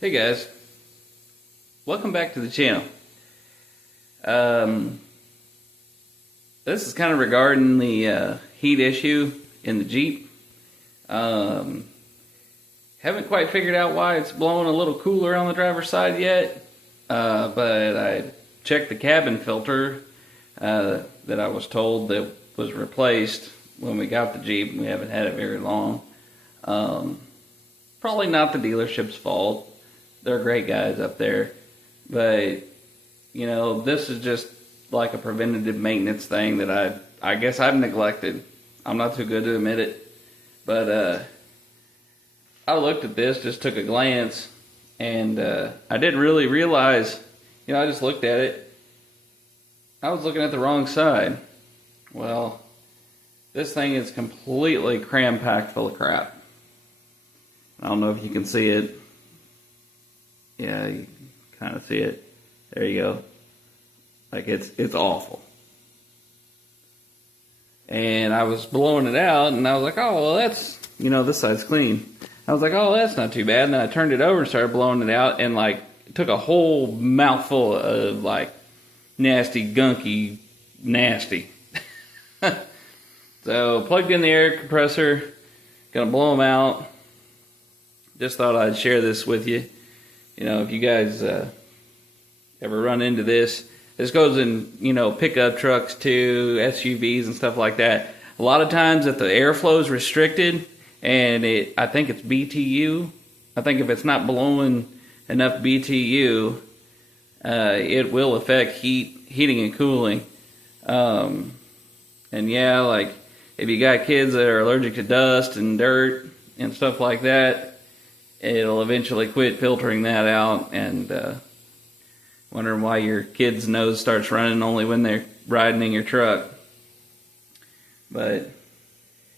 Hey guys, welcome back to the channel. This is kind of regarding the heat issue in the Jeep. Haven't quite figured out why it's blowing a little cooler on the driver's side yet, but I checked the cabin filter that I was told that was replaced when we got the Jeep. We haven't had it very long. Probably not the dealership's fault. They're great guys up there, but you know, this is just like a preventative maintenance thing that I guess I've neglected. I'm not too good to admit it, but I looked at this, just took a glance, and I didn't really realize, you know, I just looked at it. I was looking at the wrong side. Well, this thing is completely cram-packed full of crap. I don't know if you can see it. Yeah, you kind of see it. There you go. Like, it's awful. And I was blowing it out, and I was like, oh, well, that's, you know, this side's clean. I was like, oh, that's not too bad. And then I turned it over and started blowing it out, and, like, took a whole mouthful of, like, nasty, gunky, nasty. So, plugged in the air compressor, gonna blow them out. Just thought I'd share this with you. You know, if you guys ever run into this goes in, you know, pickup trucks too, SUVs and stuff like that. A lot of times if the airflow is restricted and I think it's BTU, I think if it's not blowing enough BTU, it will affect heating and cooling. And yeah, like if you got kids that are allergic to dust and dirt and stuff like that, it'll eventually quit filtering that out, and wondering why your kid's nose starts running only when they're riding in your truck. But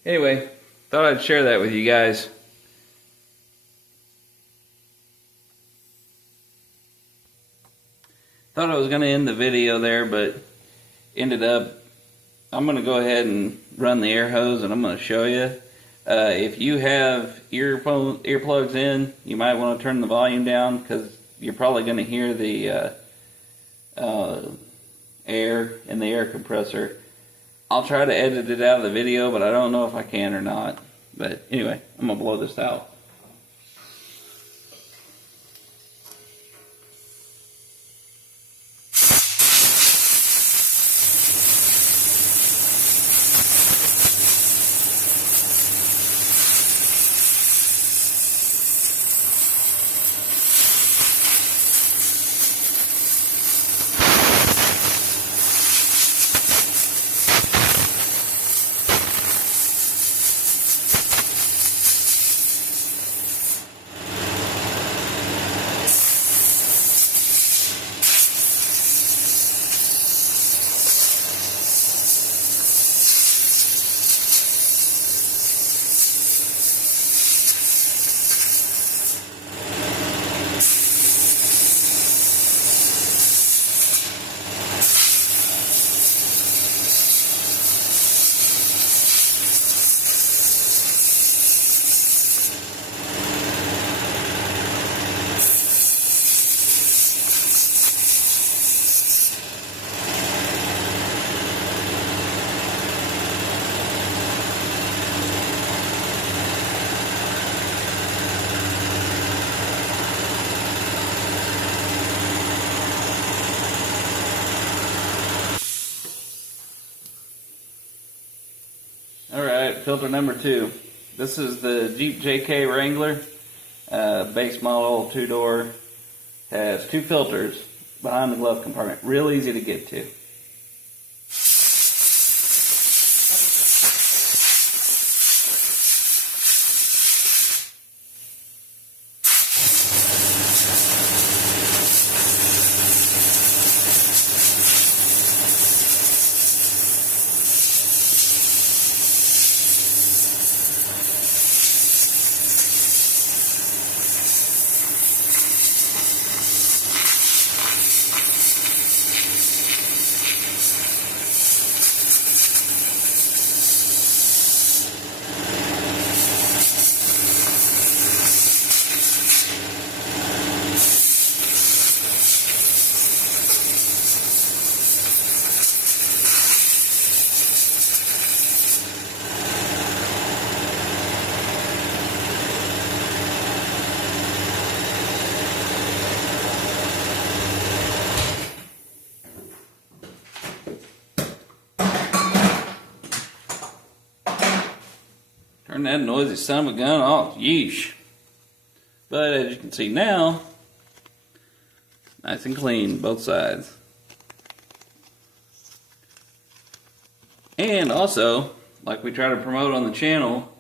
anyway, thought I'd share that with you guys. Thought I was going to end the video there, but ended up, I'm going to go ahead and run the air hose, and I'm going to show you. If you have earplugs in, you might want to turn the volume down, because you're probably going to hear the air in the air compressor. I'll try to edit it out of the video, but I don't know if I can or not. But anyway, I'm going to blow this out. Alright, filter number 2. This is the Jeep JK Wrangler, base model, 2-door. Has 2 filters behind the glove compartment. Real easy to get to. Turn that noisy son of a gun off. Yeesh. But as you can see now, nice and clean, both sides. And also, like we try to promote on the channel,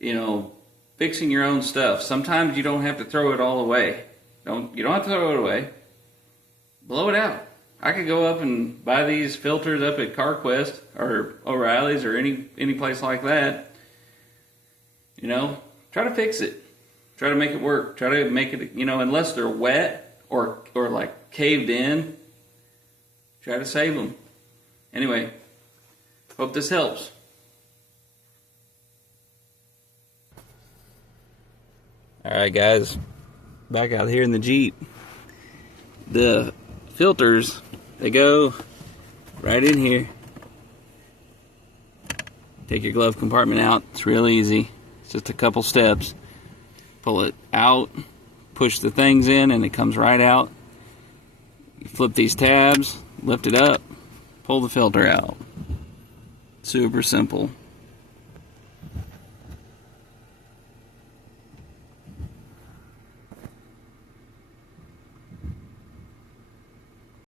you know, fixing your own stuff. Sometimes you don't have to throw it all away. You don't have to throw it away. Blow it out. I could go up and buy these filters up at CarQuest or O'Reilly's or any place like that. You know, try to fix it. Try to make it work. Try to make it, you know, unless they're wet or like caved in, try to save them. Anyway, hope this helps. Alright guys, back out here in the Jeep. The filters, they go right in here. Take your glove compartment out. It's real easy. It's just a couple steps. Pull it out, push the things in, and it comes right out. You flip these tabs, lift it up, pull the filter out. Super simple.